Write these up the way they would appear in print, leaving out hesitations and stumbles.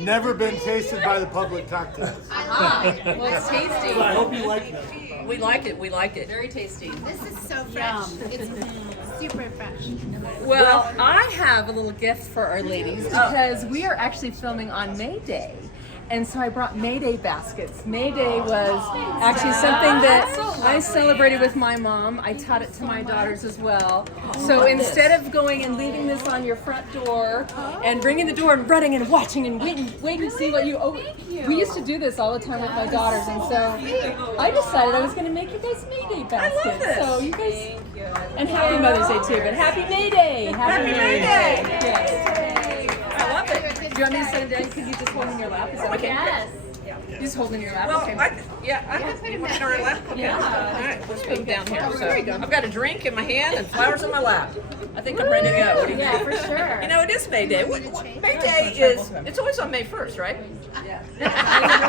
Never been tasted by the public cocktails. Well, it's tasty. So I hope you like them. We like it. We like it. Very tasty. This is so fresh. It's super fresh. Well, I have a little gift for our ladies because we are actually filming on May Day. And so I brought May Day baskets. May Day was actually something that I celebrated with my mom. I taught it to my daughters as well. So instead of going and leaving this on your front door and ringing the door and running and watching and waiting to see what you we used to do this all the time with my daughters. And so I decided I was going to make you guys May Day baskets. So you guys, and Happy Mother's Day too, but Happy May Day. Happy May Day. Yes. I love it. Do you want me to set it down? Could you just hold it in your lap? Is that okay? Yes. You just hold it in your lap? Well, Okay. I can put it in our lap. Okay. All right, let's put them down here. So I've got a drink in my hand and flowers in my lap. I think I'm ready to go. What do you think? For sure. You know, it is May Day. May Day is, it's always on May 1st, right?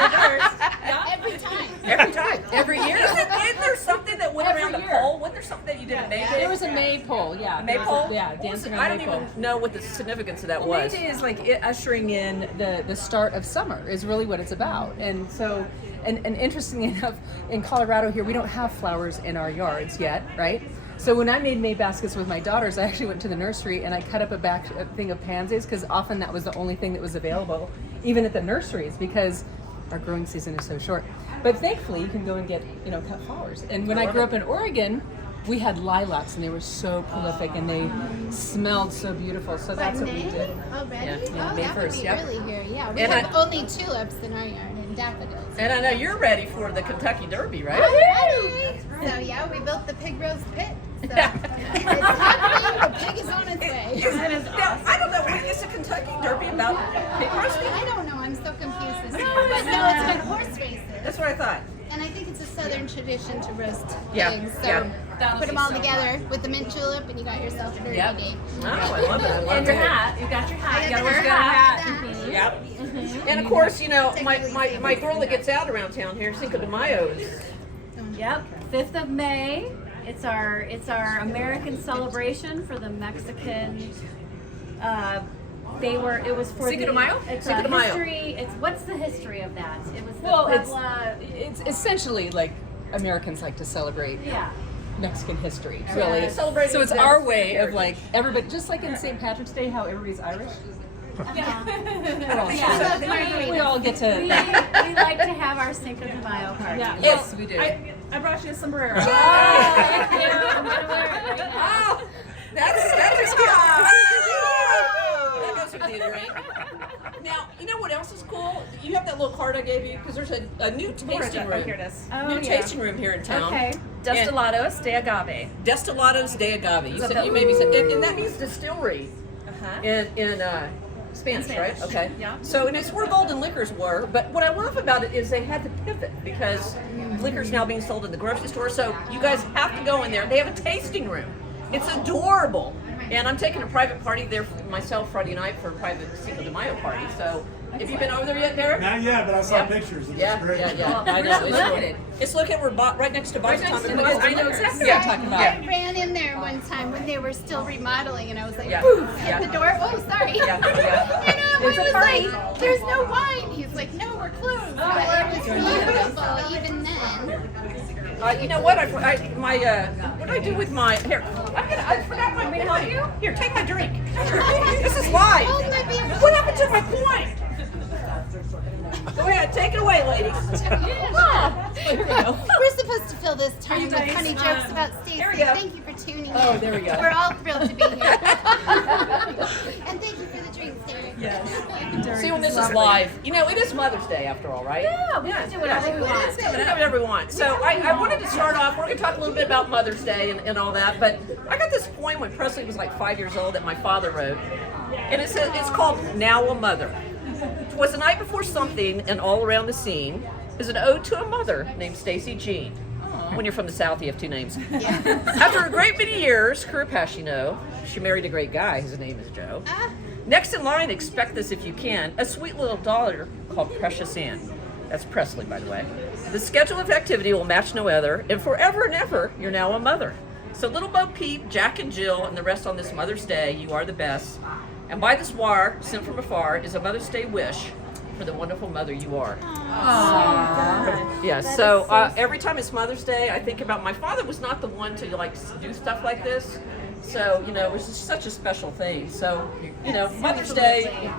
Every time. Every time. Every year. Isn't there something that went around the pole? Wasn't there something that you did at May Day? There was a maypole, yeah. Maypole? Yeah, What was dancing it? on I don't maypole. even know what the significance of that May was. Day is like it ushering in the start of summer is really what it's about. And so, and interestingly enough, in Colorado here, we don't have flowers in our yards yet, right? So when I made May baskets with my daughters, I actually went to the nursery and I cut up a thing of pansies because often that was the only thing that was available, even at the nurseries, because our growing season is so short. But thankfully, you can go and get, cut flowers. And when I grew up in Oregon, we had lilacs and they were so prolific and they smelled so beautiful. So that's what we May did. already? Yeah, Oh, May that 1st, would be yep. really here. Yeah, we And have only tulips in our yard and daffodils. And I know you're ready for the Kentucky Derby, right? Ready. So yeah, we built the pig roast pit. So it's happening. The pig is on its way. Now, I don't know, is the Kentucky Derby about pig roasting? I don't know. I'm so confused this year. But no, it's about horse races. That's what I thought. And I think it's a southern tradition to roast Yeah, pigs. So yeah. put them all together with the mint julep, and you got yourself a dirty Yep. day. Oh, I love it. I love And your it. hat. You got your hat. I You got always the got a hat. hat. Yep. And of course, my girl that gets out around town here, Cinco de Mayo, is Yep, 5th of May. It's our American celebration for the Mexican. It was for Cinco de Mayo? It's Cinco a de Mayo. history. What's the history of that? It was the Well, Puebla. it's essentially like Americans like to celebrate Yeah. Mexican history, really. celebrating So it's their our way of heritage. like everybody, just like in St. Patrick's Day, how everybody's Irish. Yeah. We all get We, to. we like to have our Cinco de Mayo party. Yeah. Yes, we do. I brought you a sombrero. Oh, thank you. I'm gonna wear it right now. oh, that is good. That goes with the drink. Now, you know what else is cool? You have that little card I gave you because there's a new tasting room. Here it is. New yeah. tasting room here in town. Okay. Destilados de agave. Destilados de Agave. You said you maybe said, and that means distillery in Spanish, right? Okay. Yeah. So and it's where Golden Liquors were, but what I love about it is they had to pivot because liquor's now being sold in the grocery store. So you guys have to go in there. They have a tasting room. It's adorable. And I'm taking a private party there for myself Friday night for a private Cinco de Mayo party. So have you been over there yet, Derek? Not yet, but I saw pictures. It looks Yeah, great. yeah. I know. Look at it. It's located. We're right next to Boston. next to Boston. I know exactly what Yeah. you're talking about. I ran in there one time when they were still remodeling, and I was like, Yeah. "Poof!" Yeah. Hit the door. Oh, sorry. Yeah, yeah. And It's a was party. like, "There's no wine." He's like, "No, we're closed." But it was beautiful even then. You know what? What do I do with my here? I forgot my point. Here, take my drink. This is live. Hold my beer. What happened to my point? Go ahead, take it away, ladies. We're supposed to fill this time with nice? funny jokes about Stacy. there we go. Thank you for tuning in. Oh, there we go. We're all thrilled to be here. And thank you for the drinks, Derek. See when this is live. You know, it is Mother's Day after all, right? Yeah, we can do whatever we want. Whatever we want. So I wanted to start off, we're going to talk a little bit about Mother's Day and all that, but I got this poem when Presley was like 5 years old that my father wrote, and it's called Now a Mother. 'Twas the night before something, and all around the scene is an ode to a mother named Stacy Jean. When you're from the South, you have two names. After a great many years, career path, you know, she married a great guy. His name is Joe. Next in line, expect this if you can, a sweet little daughter called Precious Ann. That's Presley, by the way. The schedule of activity will match no other, and forever and ever, you're now a mother. So little Bo Peep, Jack and Jill, and the rest on this Mother's Day, you are the best. And by this wire, sent from afar, is a Mother's Day wish for the wonderful mother you are. Oh, Yeah, That so is so every time it's Mother's Day, I think about my father was not the one to like do stuff like this. So, you know, it was just such a special thing. So, you know, Mother's Day,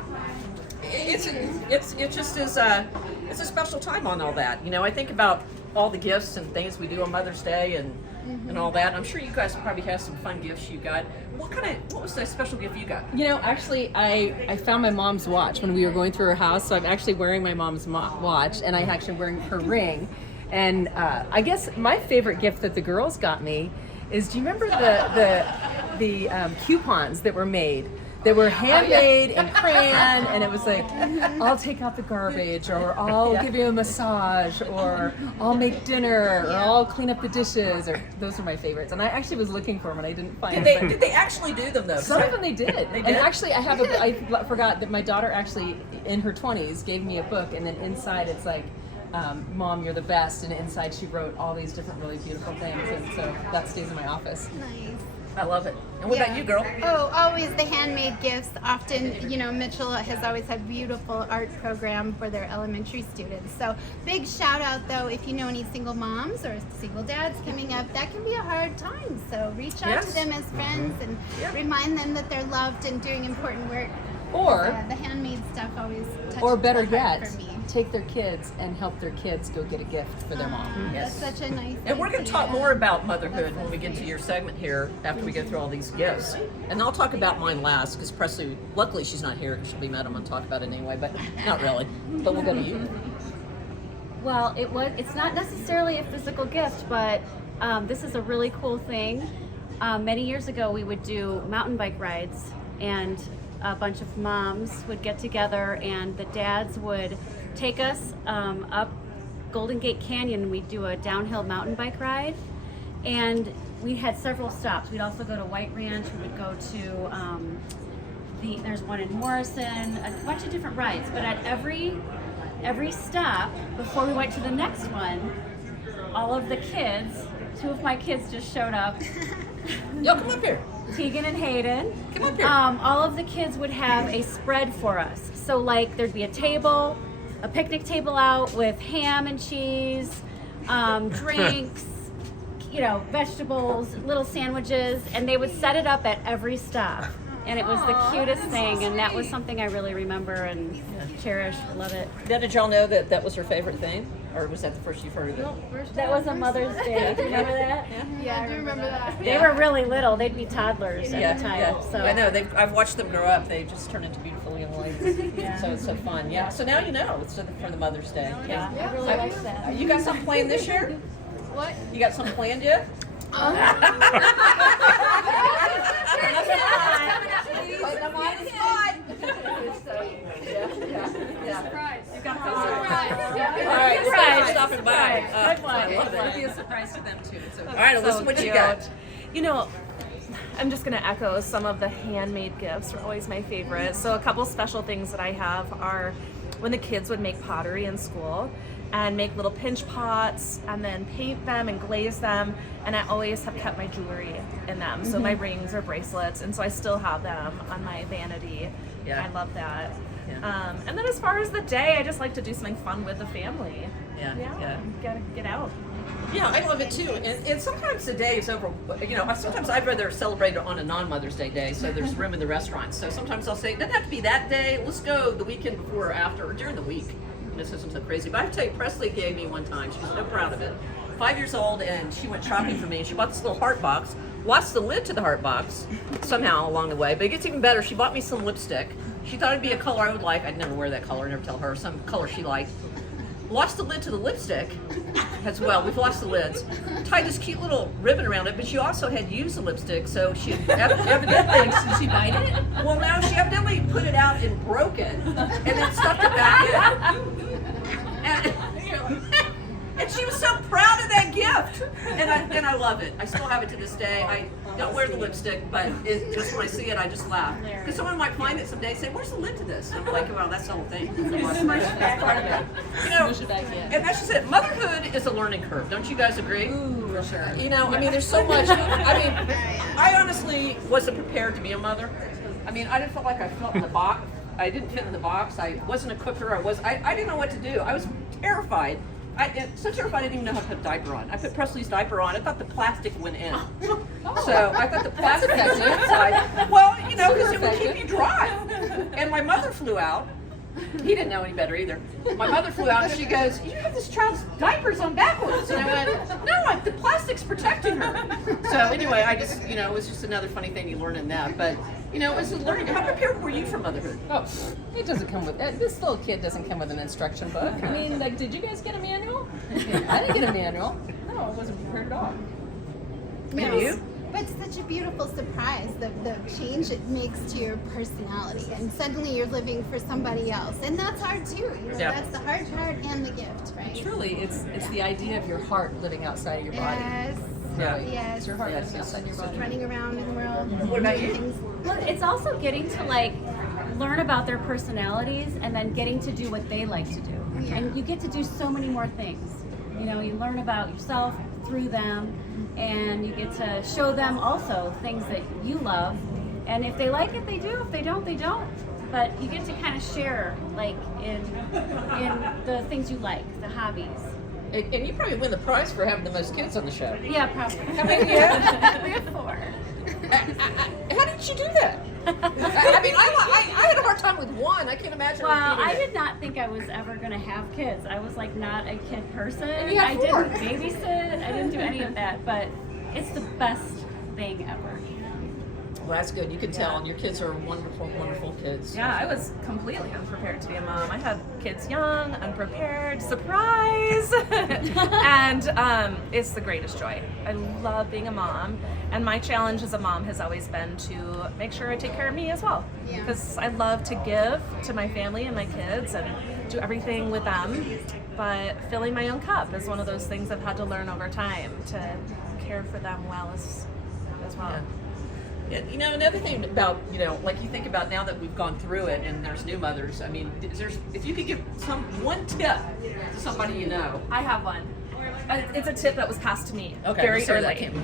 it just is it's a special time on all that. You know, I think about all the gifts and things we do on Mother's Day and all that. I'm sure you guys probably have some fun gifts you got. What was the special gift you got? You know, actually, I found my mom's watch when we were going through her house, so I'm actually wearing my mom's watch, and I'm actually wearing her ring. And I guess my favorite gift that the girls got me is, do you remember the coupons that were made? They were handmade in crayon, and it was like, I'll take out the garbage, or I'll give you a massage, or I'll make dinner, or I'll clean up the dishes, or those are my favorites. And I actually was looking for them, and I didn't find them. Did they actually do them though? Some of them they did. And actually, I forgot that my daughter actually, in her 20s, gave me a book, and then inside it's like, Mom, you're the best, and inside she wrote all these different really beautiful things, and so that stays in my office. Nice. I love it. And what about you, girl? Oh, always the handmade gifts. Often, you know, Mitchell has always had beautiful art program for their elementary students. So big shout out though, if you know any single moms or single dads coming up, that can be a hard time. So reach out to them as friends and remind them that they're loved and doing important work. Or The handmade stuff always touches Or better the heart yet, for me. take their kids and help their kids go get a gift for their mom. That's such a nice And we're going to talk idea. more about motherhood when we get to your segment here after we go through all these gifts. And I'll talk about mine last because Presley, luckily she's not here because she'll be mad I'm going to talk about it anyway, but not really. But we'll go to you. Well, it's not necessarily a physical gift, but this is a really cool thing. Many years ago, we would do mountain bike rides, and a bunch of moms would get together, and the dads would take us up Golden Gate Canyon. We'd do a downhill mountain bike ride, and we had several stops. We'd also go to White Ranch. We would go to there's one in Morrison, a bunch of different rides. But at every stop, before we went to the next one, all of the kids, two of my kids just showed up. Yo, come up here. Tegan and Hayden. Come up here. All of the kids would have a spread for us. So like there'd be a table, a picnic table out with ham and cheese, drinks, you know, vegetables, little sandwiches, and they would set it up at every stop. And it was the cutest thing, and that was something I really remember and cherish. I love it. Now, did y'all know that was her favorite thing? Or was that the first you've heard of it? That was a Mother's Day. Do you remember that? Yeah, I do remember that. They were really little. They'd be toddlers at the time. So I know. I've watched them grow up. They just turn into beautiful young ladies. So it's so fun. Yeah. So now you know. It's for the Mother's Day. yeah, I really liked that. You got something planned this year? What? You got something planned yet? All right, thanks for stopping by. Good one. I love It'll it. be a surprise to them too. So. All right, Alyssa, what you got? You know, I'm just going to echo some of the handmade gifts are always my favorite. So a couple special things that I have are when the kids would make pottery in school and make little pinch pots and then paint them and glaze them, and I always have kept my jewelry in them. So my rings or bracelets, and so I still have them on my vanity. Yeah. I love that. Yeah. And then as far as the day, I just like to do something fun with the family. Yeah. Get out. Yeah, I love it too. And sometimes the day is over. You know, sometimes I'd rather celebrate it on a non-Mother's Day day, so there's room in the restaurants. So sometimes I'll say, it doesn't have to be that day. Let's go the weekend before or after, or during the week. And this isn't so crazy. But I have to tell you, Presley gave me one time. She was so proud of it. 5 years old, and she went shopping for me, and she bought this little heart box. Lost the lid to the heart box somehow along the way. But it gets even better. She bought me some lipstick. She thought it'd be a color I would like. I'd never wear that color. Never tell her some color she liked. Lost the lid to the lipstick as well. We've lost the lids. Tied this cute little ribbon around it, but she also had used the lipstick, so she evidently. Did she bite it? Well, no, she evidently put it out and broke it, and then stuck it back in. And she was so proud of that gift, and I love it. I still have it to this day. I don't wear the lipstick, but just when I see it, I just laugh. Because someone might find it someday and say, "Where's the lid to this?" And I'm like, "Well, that's the whole thing. That's part of it." You know, Push it back in. and that's just it. Motherhood is a learning curve. Don't you guys agree? Ooh, for sure. You know, I mean, there's so much. I mean, I honestly wasn't prepared to be a mother. I mean, I didn't feel like I I didn't fit in the box. I wasn't a cooker. I didn't know what to do. I was terrified. So terrified I didn't even know how to put a diaper on. I put Presley's diaper on. I thought the plastic went in. So I thought the plastic was inside. Well, you know, because it would keep you dry. And my mother flew out. He didn't know any better either. My mother flew out and she goes, "You have this child's diapers on backwards." And I went, "No, the plastic's protecting her." So anyway, I just, you know, it was just another funny thing you learn in that. But, you know, it was a learning. How prepared were you for motherhood? Oh, it doesn't come with, this little kid doesn't come with an instruction book. I mean, like, did you guys get a manual? I didn't get a manual. No, I wasn't prepared at all. And you? But it's such a beautiful surprise, the change it makes to your personality. And suddenly you're living for somebody else. And that's hard too. You know, Yeah. That's the hard part and the gift, right? Truly, it's the idea of your heart living outside of your body. Yes. Yeah. Yes. It's your heart Yes, living yes. outside your body. Running around in the world. What about doing you? things. Well, it's also getting to like learn about their personalities and then getting to do what they like to do. Yeah. And you get to do so many more things. You know, you learn about yourself through them, and you get to show them also things that you love. And if they like it, they do. If they don't, they don't. But you get to kind of share, like in the things you like, the hobbies. And you probably win the prize for having the most kids on the show. Yeah, probably. How many do you have? We have 4. How did you do that? I mean, I had a hard time with one. I can't imagine. Well, repeating I it. did not think I was ever going to have kids. I was like not a kid person. And you have I 4. didn't babysit. I didn't do any of that, but it's the best thing ever. Well, that's good. You can tell, and your kids are wonderful, wonderful kids. Yeah, I was completely unprepared to be a mom. I had kids young, unprepared, surprise! And it's the greatest joy. I love being a mom, and my challenge as a mom has always been to make sure I take care of me as well. Yeah. Because I love to give to my family and my kids and do everything with them, but filling my own cup is one of those things I've had to learn over time to care for them well as well. Yeah. Yeah, you know, another thing about, you know, like you think about now that we've gone through it and there's new mothers, I mean, if you could give one tip to somebody you know. I have one. It's a tip that was passed to me Okay, very sorry, that early. came.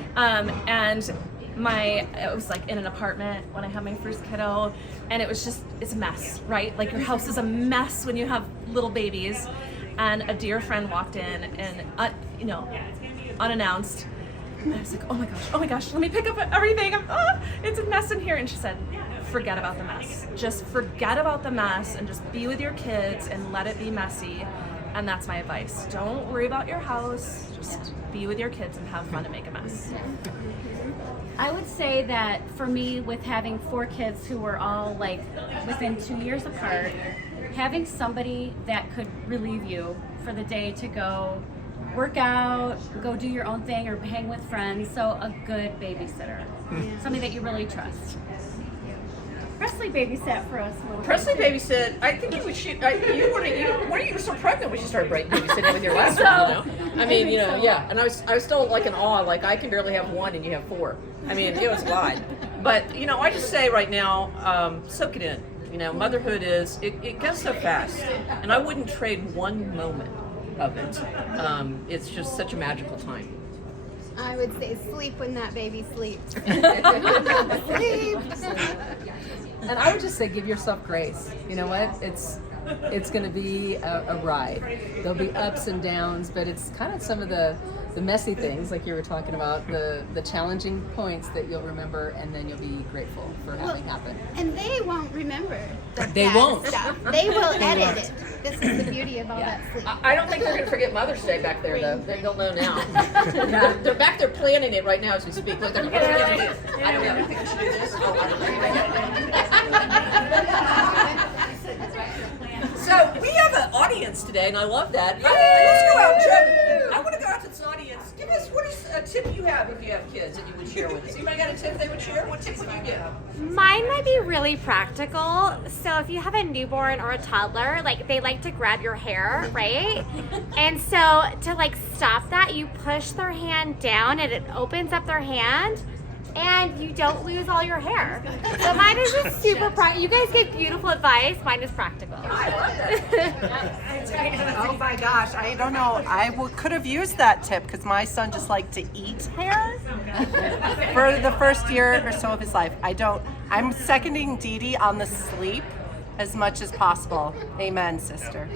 And it was like in an apartment when I had my first kiddo, and it's a mess, right? Like your house is a mess when you have little babies. And a dear friend walked in and, unannounced. And I was like, oh my gosh, let me pick up everything. It's a mess in here. And she said, forget about the mess. Just forget about the mess and just be with your kids and let it be messy. And that's my advice. Don't worry about your house. Just be with your kids and have fun and make a mess. I would say that for me, with having 4 kids who were all like within 2 years apart, having somebody that could relieve you for the day to go work out, go do your own thing, or hang with friends. So a good babysitter, somebody that you really trust. Presley babysat for us. a little bit, Presley too. babysit. I think you would shoot. You were so pregnant when you started babysitting with your last one. You know, I mean, you know, yeah. And I was still like in awe. Like I can barely have 1, and you have 4. I mean, it was a lot. But you know, I just say right now, soak it in. You know, motherhood it goes so fast, and I wouldn't trade one moment of it. It's just such a magical time. I would say sleep when that baby sleeps. Sleep. And I would just say give yourself grace. You know what? It's going to be a ride. There'll be ups and downs, but it's kind of some of the messy things, like you were talking about, the challenging points that you'll remember, and then you'll be grateful for having happened. And they won't remember the They bad won't. stuff. They will edit it. This is the beauty of all that sleep. I don't think they're going to forget Mother's Day back there, though. They'll know now. They're back there planning it right now as we speak. Look, they're what are we going to do? I don't know. I think we should do this. Oh, I don't know. So we have an audience today, and I love that. Let's go out, Jim. I want to go out to this audience. Give us, what is a tip you have if you have kids that you would share with us? Anybody got a tip they would share? What tip would you give? Mine might be really practical. So if you have a newborn or a toddler, like they like to grab your hair, right? And so to like stop that, you push their hand down and it opens up their hand and you don't lose all your hair. So mine is just super practical. You guys give beautiful advice. Mine is practical. I love that. Oh my gosh, I don't know. Could have used that tip because my son just liked to eat hair for the first year or so of his life. I'm seconding Dee Dee on the sleep as much as possible. Amen, sister.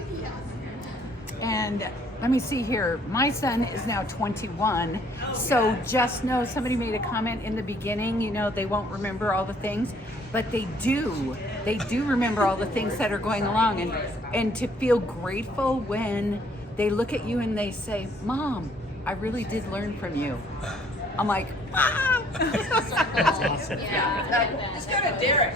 And let me see here. My son is now 21. So just know somebody made a comment in the beginning, you know, they won't remember all the things, but they do. They do remember all the things that are going along, and to feel grateful when they look at you and they say, "Mom, I really did learn from you." I'm like, "Wow." Let's go to Derek.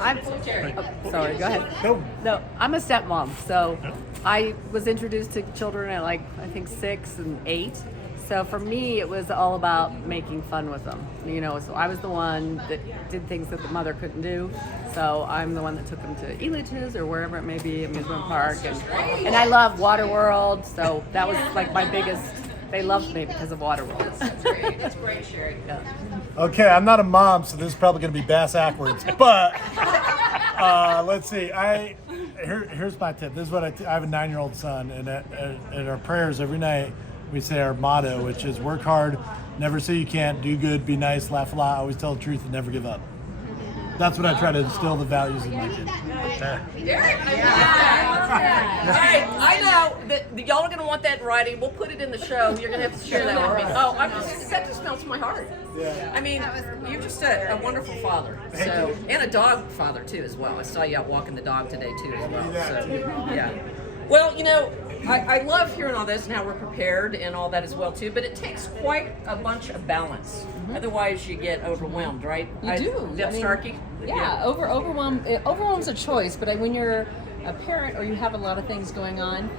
Sorry, go ahead. No, I'm a stepmom, so I was introduced to children at like, I think 6 and 8. So for me, it was all about making fun with them. You know, so I was the one that did things that the mother couldn't do. So I'm the one that took them to Elitch's or wherever it may be, amusement park. And I love Water World, so that was like my biggest, they loved me because of Water World. That's great, Sherry. Yeah. Okay, I'm not a mom, so this is probably going to be bass backwards. But let's see. Here's my tip. This is what I have a 9-year-old son, and at our prayers every night we say our motto, which is work hard, never say you can't, do good, be nice, laugh a lot, always tell the truth, and never give up. That's what I try to instill the values in my kids. Derek, all right, I know that y'all are going to want that in writing. We'll put it in the show. You're going to have to share that with me. Oh, that just melts my heart. Yeah. I mean, you're just a wonderful father. So, and a dog father too, as well. I saw you out walking the dog today too, as well. So, yeah. Well, you know, I love hearing all this and how we're prepared and all that as well too. But it takes quite a bunch of balance. Otherwise, you get overwhelmed, right? You do. Deb I mean, Starkey. Yeah, overwhelm's a choice, but when you're a parent or you have a lot of things going on,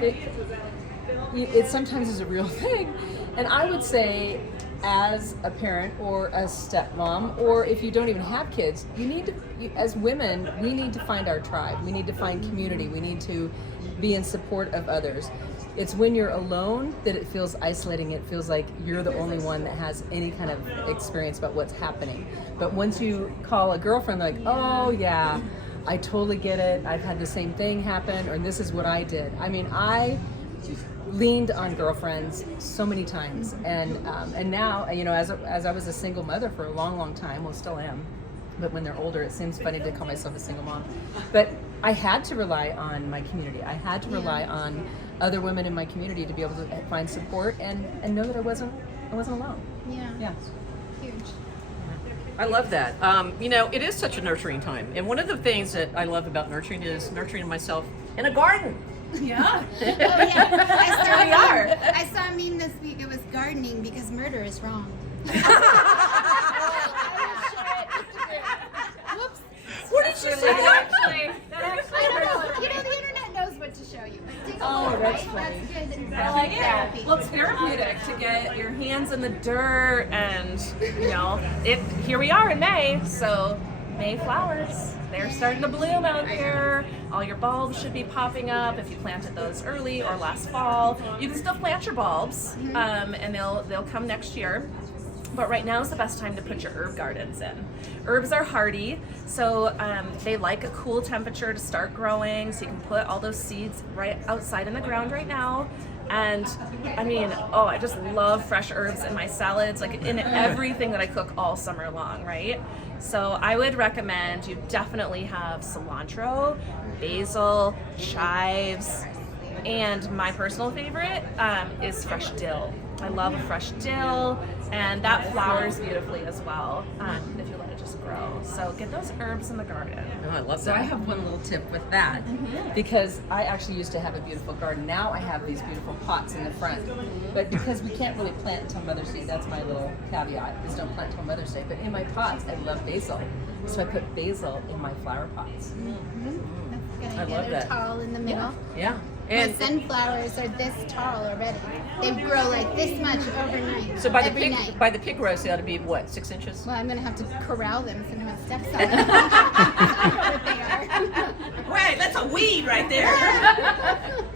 it sometimes is a real thing. And I would say, as a parent or a stepmom, or if you don't even have kids, as women, we need to find our tribe. We need to find community. We need to be in support of others. It's when you're alone that it feels isolating. It feels like you're the only one that has any kind of experience about what's happening. But once you call a girlfriend, like, "Oh yeah, I totally get it. I've had the same thing happen," or "This is what I did." I mean, I leaned on girlfriends so many times, and now, you know, as I was a single mother for a long time, well, still am, but when they're older, it seems funny to call myself a single mom. But I had to rely on my community. I had to rely on other women in my community to be able to find support and know that I wasn't alone. Yeah. Huge. I love that. You know, it is such a nurturing time. And one of the things that I love about nurturing is nurturing myself in a garden. Yeah. Oh yeah. I saw a meme this week. It was gardening because murder is wrong. Whoops. What did you say? You know, the internet knows what to show you. Take a Oh, look, that's right? funny. That's good. I like that. Therapy. Well, it's therapeutic to get your hands in the dirt, and you know, here we are in May, so May flowers. They're starting to bloom out here. All your bulbs should be popping up if you planted those early or last fall. You can still plant your bulbs, and they'll come next year. But right now is the best time to put your herb gardens in. Herbs are hardy, so they like a cool temperature to start growing, so you can put all those seeds right outside in the ground right now. And I mean, I just love fresh herbs in my salads, like in everything that I cook all summer long, right? So I would recommend you definitely have cilantro, basil, chives, and my personal favorite is fresh dill. I love fresh dill, and that flowers beautifully as well if you let it just grow. So get those herbs in the garden. Oh, I love So that. I have one little tip with that, because I actually used to have a beautiful garden. Now I have these beautiful pots in the front, but because we can't really plant until Mother's Day, that's my little caveat, is don't plant until Mother's Day. But in my pots, I love basil, so I put basil in my flower pots. That's I good. love They're that. tall in the middle. Yeah. My And sunflowers are this tall already. They grow like this much overnight. so by the every night. pig roast, they ought to be what, 6 inches? Well, I'm gonna have to corral them so no one steps on them. I don't know what they are. Wait, that's a weed right there.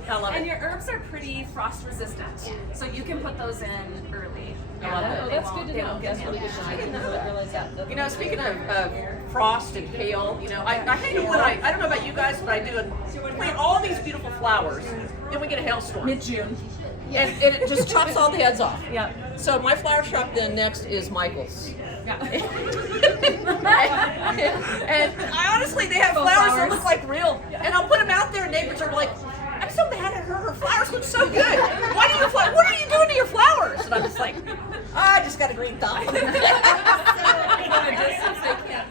I love And it. your herbs are pretty frost resistant, so you can put those in early. I love it. Oh, that's good to know. That's really good to know. I didn't realize that. You know, speaking of frost and hail, you know, I hate it when I don't know about you guys, but I do it. Plant all these beautiful flowers, then we get a hailstorm. Mid-June. And it just chops all the heads off. Yep. So my flower shop then next is Michael's. Yeah. And I honestly, they have flowers that look like real. And I'll put them out there, and neighbors are like, I'm so mad at her. Her flowers look so good. Why do you what are you doing to your flowers? And I'm just like, I just got a green thumb.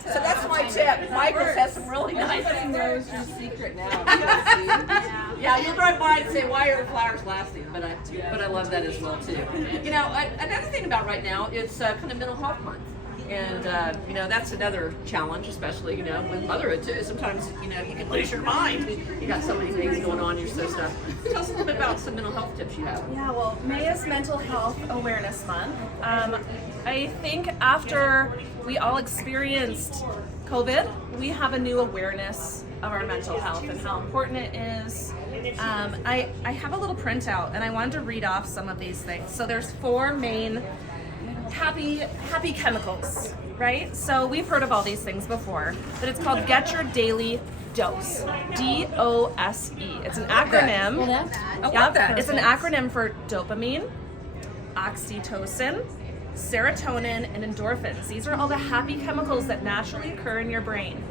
So that's my tip. Michael's has some really nice. Everybody knows your secret now. Yeah, you'll drive by and say, why are the flowers lasting? But I love that as well too. You know, another thing about right now, it's kind of mental health month. And, you know, that's another challenge, especially, you know, with motherhood too. Sometimes, you know, you can lose your mind. You got so many things going on, you're so stuff. Tell us a little bit about some mental health tips you have. Yeah, well, May is Mental Health Awareness Month. I think after we all experienced COVID, we have a new awareness of our mental health and how important it is. I have a little printout and I wanted to read off some of these things. So there's 4 main happy chemicals, right? So we've heard of all these things before, but it's called Get Your Daily Dose, DOSE. It's an acronym. Yep, it's an acronym for dopamine, oxytocin, serotonin, and endorphins. These are all the happy chemicals that naturally occur in your brain.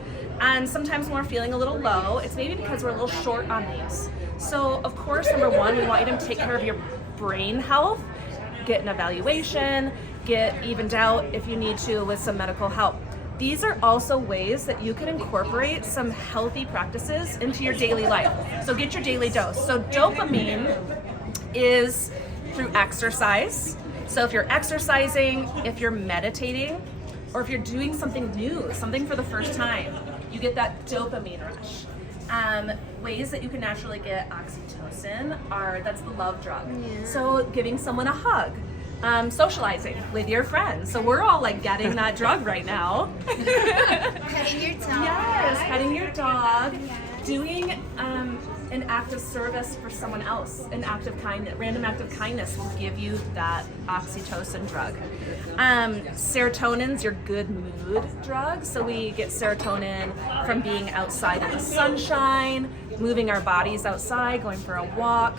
And sometimes when we're feeling a little low, it's maybe because we're a little short on these. So of course, number 1, we want you to take care of your brain health, get an evaluation, get evened out if you need to with some medical help. These are also ways that you can incorporate some healthy practices into your daily life. So get your daily dose. So dopamine is through exercise. So if you're exercising, if you're meditating, or if you're doing something new, something for the first time, you get that dopamine rush. Ways that you can naturally get oxytocin that's the love drug. Yeah. So giving someone a hug, socializing with your friends. So we're all like getting that drug right now. Petting your dog. Yes, petting your dog, Yeah. doing an act of service for someone else, random act of kindness will give you that oxytocin drug. Serotonin's your good mood drug, so we get serotonin from being outside in the sunshine, moving our bodies outside, going for a walk.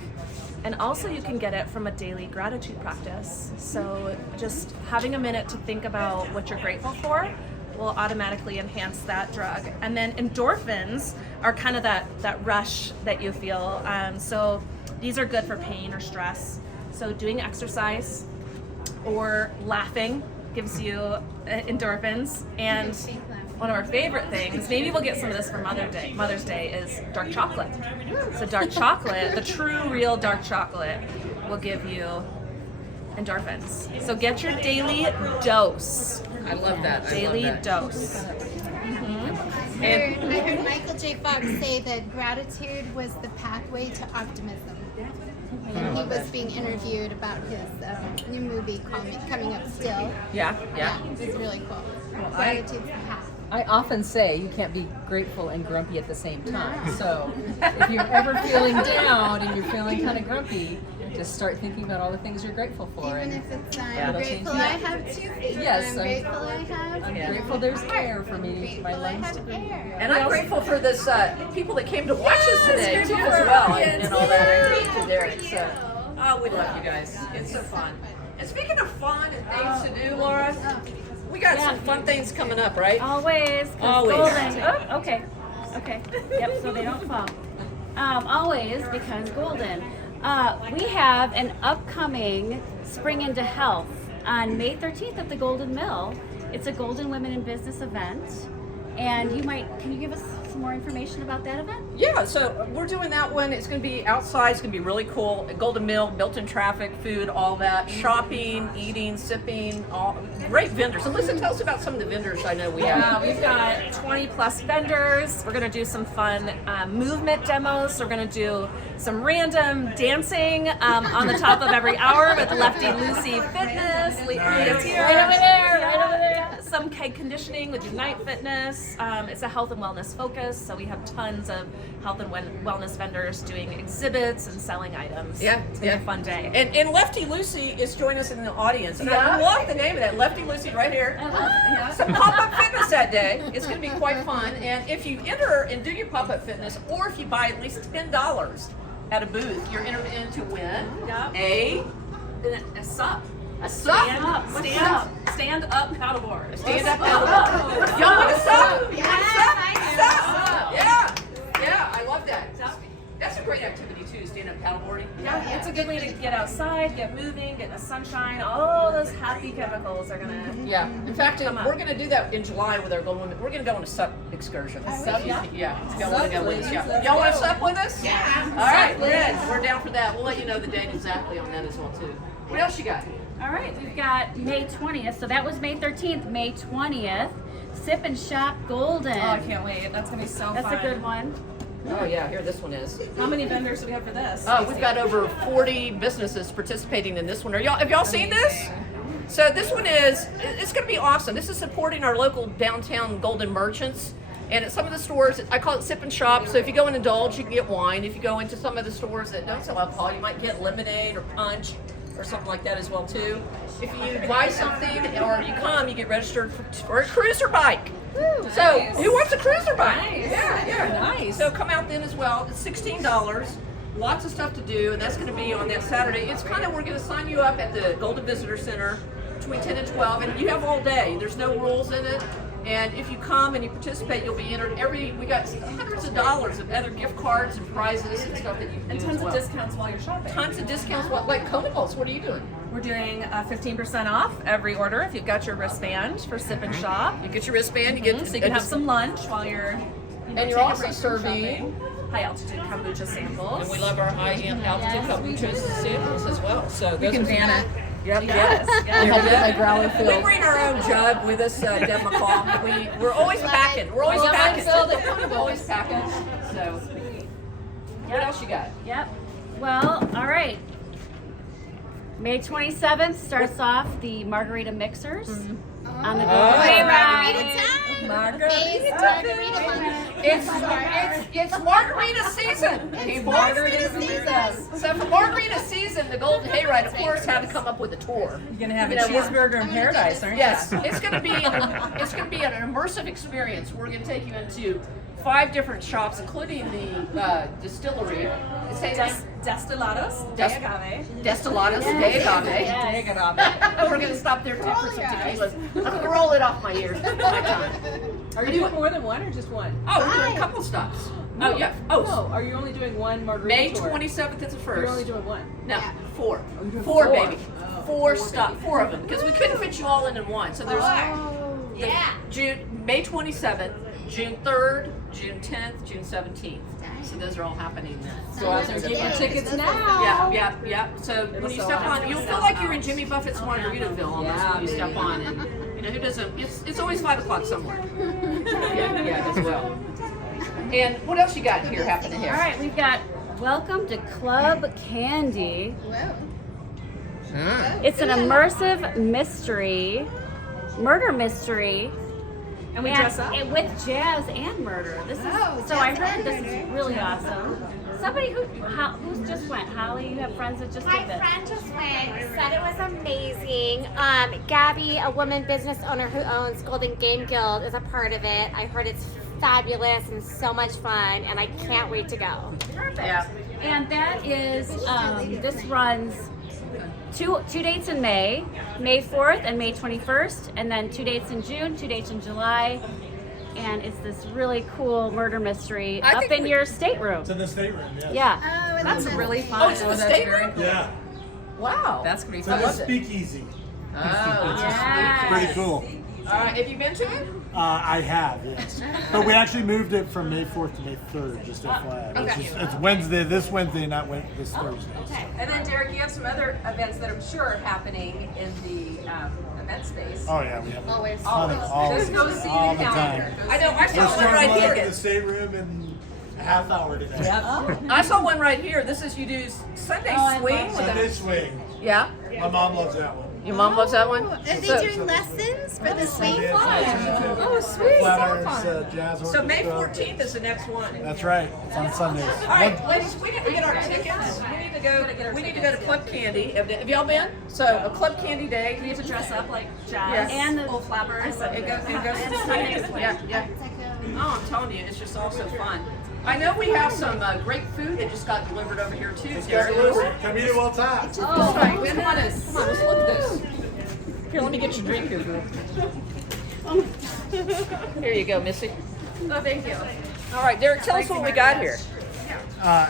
And also you can get it from a daily gratitude practice. So just having a minute to think about what you're grateful for will automatically enhance that drug. And then endorphins are kind of that rush that you feel. So these are good for pain or stress. So doing exercise or laughing gives you endorphins. And one of our favorite things, maybe we'll get some of this for Mother's Day, is dark chocolate. So dark chocolate, the true, real dark chocolate, will give you endorphins. So get your daily dose. I love that. Daily dose. I heard Michael J. Fox say that gratitude was the pathway to optimism. And he was being interviewed about his new movie coming up still. Yeah. It was really cool. Gratitude's the path. I often say you can't be grateful and grumpy at the same time. So if you're ever feeling down and you're feeling kind of grumpy, just start thinking about all the things you're grateful for. Even and if it's I'm it'll grateful change I you. have 2 feet. Yes, I'm grateful I have. I'm grateful there's air for me, my Grateful I lungs to have breathe. air. And I'm grateful for this people that came to watch us today too as well, and all that. And to Derek. So, we love you guys. It's so fun. And speaking of fun and things to do, Laura, we got some fun things coming up, right? Always. 'Cause Always. Golden. Oh, okay. Yep. So they don't fall. Always, because golden. We have an upcoming Spring into Health on May 13th at the Golden Mill. It's a Golden Women in Business event. And can you give us some more information about that event? Yeah, so we're doing that one. It's going to be outside. It's going to be really cool. Golden Mill, built-in traffic, food, all that. Shopping, eating, sipping, all great vendors. So listen, tell us about some of the vendors I know we have. We've got 20 plus vendors. We're going to do some fun movement demos. We're going to do some random dancing on the top of every hour with Lefty Lucy Fitness. Leah's here. Right over there. Some keg conditioning with Unite Fitness. It's a health and wellness focus, so we have tons of health and wellness vendors doing exhibits and selling items. Yeah, It's going to be a fun day. And Lefty Lucy is joining us in the audience. And I love the name of that. Lefty Lucy right here. Some pop-up fitness that day. It's going to be quite fun. And if you enter and do your pop-up fitness, or if you buy at least $10 at a booth, you're entered in to win a sup. A sup? Stand up paddleboard. Stand up paddleboard. Y'all want a sup? You want a sup? Sup? Yeah. Yeah, I love that. That's a great activity too, stand up paddleboarding. Yeah, it's a good way to get outside, get moving, get in the sunshine. All those happy chemicals are gonna. Yeah. In fact, we're going to do that in July with our Golden Women. We're going to go on a sup excursion. Sup? Yeah. Y'all want to go with us? Yeah. Y'all want to sup with us? Yeah. All right, good. We're down for that. We'll let you know the date exactly on that as well too. What else you got? All right, we've got May 20th. So that was May 13th. May 20th, Sip and Shop Golden. Oh, I can't wait. That's gonna be so That's fun. a good one. Oh yeah, here this one is. How many vendors do we have for this? Oh, we've got over 40 businesses participating in this one. Have y'all seen this? So this one it's going to be awesome. This is supporting our local downtown Golden merchants. And at some of the stores, I call it sip and shop. So if you go and indulge, you can get wine. If you go into some of the stores that don't sell alcohol, you might get lemonade or punch or something like that as well too. If you buy something or you come, you get registered for a cruiser bike. So who wants a cruiser bike? Nice. Yeah. Nice. So come out then as well. It's $16. Lots of stuff to do, and that's going to be on that Saturday. It's kind of, we're going to sign you up at the Golden Visitor Center between 10 and 12, and you have all day. There's no rules in it. And if you come and you participate, you'll be entered. We got hundreds of dollars of other gift cards and prizes and stuff that you can And do tons as well. of discounts while you're shopping. Tons of discounts. Like Conibals, what are you doing? We're doing 15% off every order if you've got your wristband for Sip and Shop. You get your wristband, you get So you can have some lunch while you're. And you're taking a also break from serving. shopping. High altitude kombucha samples. And we love our high altitude kombucha samples as well. So We can ban it. Yep. Yes. I had to get my growler We filled. bring our own jug with us, Deb McCall. We're always packing. We're always packing. We're always packing. So, what else you got? Yep. Well, all right. May 27th starts off the Margarita Mixers on the Golden Margarita Hayride. time. It's margarita It's margarita season. It's margarita season. So for margarita season, the Golden Hayride, of course, had to come up with a tour. You're gonna have a You know, cheeseburger in paradise, aren't Yes, it's going to be an immersive experience. We're going to take you into 5 different shops, including the distillery. Destilados de Des- agave. Destillados de Agave. We're going to stop there too for some tequilas. I'm going to roll it off my ears. My time. Are you doing more than one or just one? Oh, we're doing a couple stops. Oh, yeah. Oh, No, are you only doing one margarita May tour? 27th is the first. You're only doing one. No, Yeah. 4. you're doing 4, four. baby. 4 stop, 4 of them, because we couldn't fit you all in one. So there's May 27th, June 3rd, June 10th, June 17th. So those are all happening then. Go out there and get your tickets now. Yeah. So when you step on, you'll feel like you're in Jimmy Buffett's Margaritaville almost when you step on. And who doesn't? It's always 5 o'clock somewhere. Yeah, as well. And what else you got here happening here? All right, we've got Welcome to Club Candy. Whoa. It's an immersive murder mystery. And we dress up. With jazz and murder. This is so I heard this is really awesome. Somebody who's just went. Holly, you have friends that just My did this. friend just went, said it was amazing. Gabby, a woman business owner who owns Golden Game Guild, is a part of it. I heard it's fabulous and so much fun, and I can't wait to go. Perfect. Yeah. And that is this runs two dates in May 4th and May 21st, and then 2 dates in June, 2 dates in July. And it's this really cool murder mystery I up think in your stateroom. It's in the stateroom, yes. Yeah. Oh, That's really fun. Oh, it's in the stateroom? Yeah. Wow. That's gonna be It's fun. in the love it. speakeasy. Oh, Yes. It's pretty cool. All right. Have you been to it? I have, yes. But we actually moved it from May 4th to May 3rd, just FYI. It's Wednesday, this Wednesday, not this Thursday. And then Derek, you have some other events that I'm sure are happening in the event space. Oh, yeah, we have Always. Just go see all the the calendar. time. I know. I We're saw one starting right to look here. at the stateroom in a half hour today. I saw one right here. This is you do Sunday swing with Sunday a, swing. yeah. My mom loves that one. Your mom loves that one. Are they So- doing lessons for the swing? Oh, sweet. Flatirons, jazz So May orchestra. 14th is the next one. That's right. It's on Sundays. All right, ladies, we need to get our tickets. We need to go. We need to go to Club Candy. Have y'all been? So a Club Candy day. We have to dress up like jazz Yes. And the full flappers. It goes. Yeah. Oh, I'm telling you, it's just all so fun. I know we have some great food that just got delivered over here too, Derek. Come eat it while it's hot. Oh my goodness. Come on, let's look at this. Here, let me get your drink here, girl. Here you go, Missy. Oh, thank you. All right, Derek, tell us what we got here.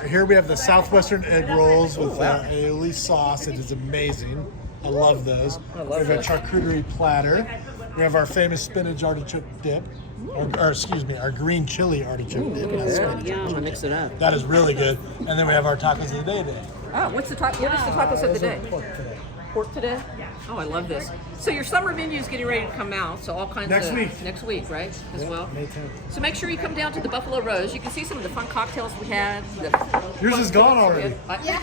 Here we have the Southwestern egg rolls with aioli sauce. It is amazing. I love those. We have a charcuterie platter. We have our famous spinach artichoke dip. Or excuse me, our green chili artichoke dip. Not spinach. I'm gonna mix it up. That is really good. And then we have our tacos of the day. Oh, what is the tacos of the day? Pork today. Pork today? Oh, I love this. So your summer menu is getting ready to come out. So all kinds Next of week. Next week, right? As well. May 10th. So make sure you come down to the Buffalo Rose. You can see some of the fun cocktails we had. Yours is gone already. Okay.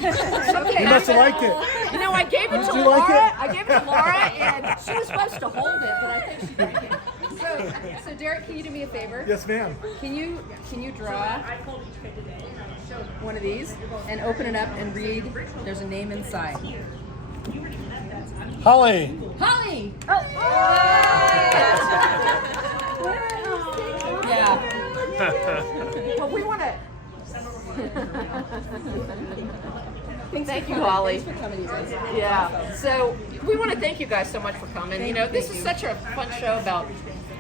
You must have liked it. You know, I gave it to Did you like Laura. it? I gave it to Laura, and she was supposed to hold it, but I think she drank it. So Derek, can you do me a favor? Yes, ma'am. Can you draw one of these and open it up and read? There's a name inside. Holly. Holly. Yeah. Well, we want to. Thank you, Holly. Thanks for coming, you guys. Yeah. So we want to thank you guys so much for coming. You know, this is such a fun show about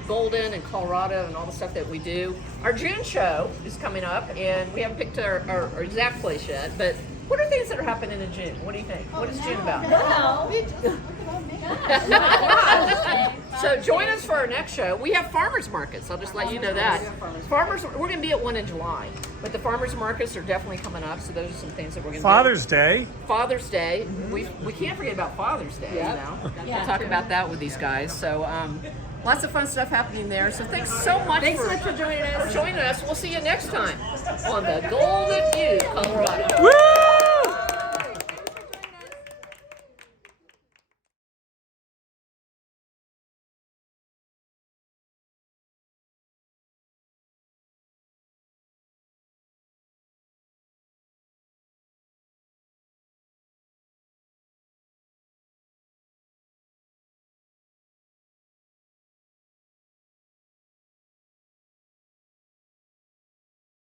Golden and Colorado and all the stuff that we do. Our June show is coming up, and we haven't picked our exact place yet. But what are things that are happening in June? What do you think? What is June about? So join us for our next show. We have farmers markets. I'll just let you know that. We're going to be at one in July, but the farmers markets are definitely coming up. So those are some things that we're going to do. Father's Day. Father's Day. We can't forget about Father's Day. You know, we'll talk about that with these guys. So lots of fun stuff happening there. So thanks so much for joining us. We'll see you next time on the Golden View, Colorado. Woo!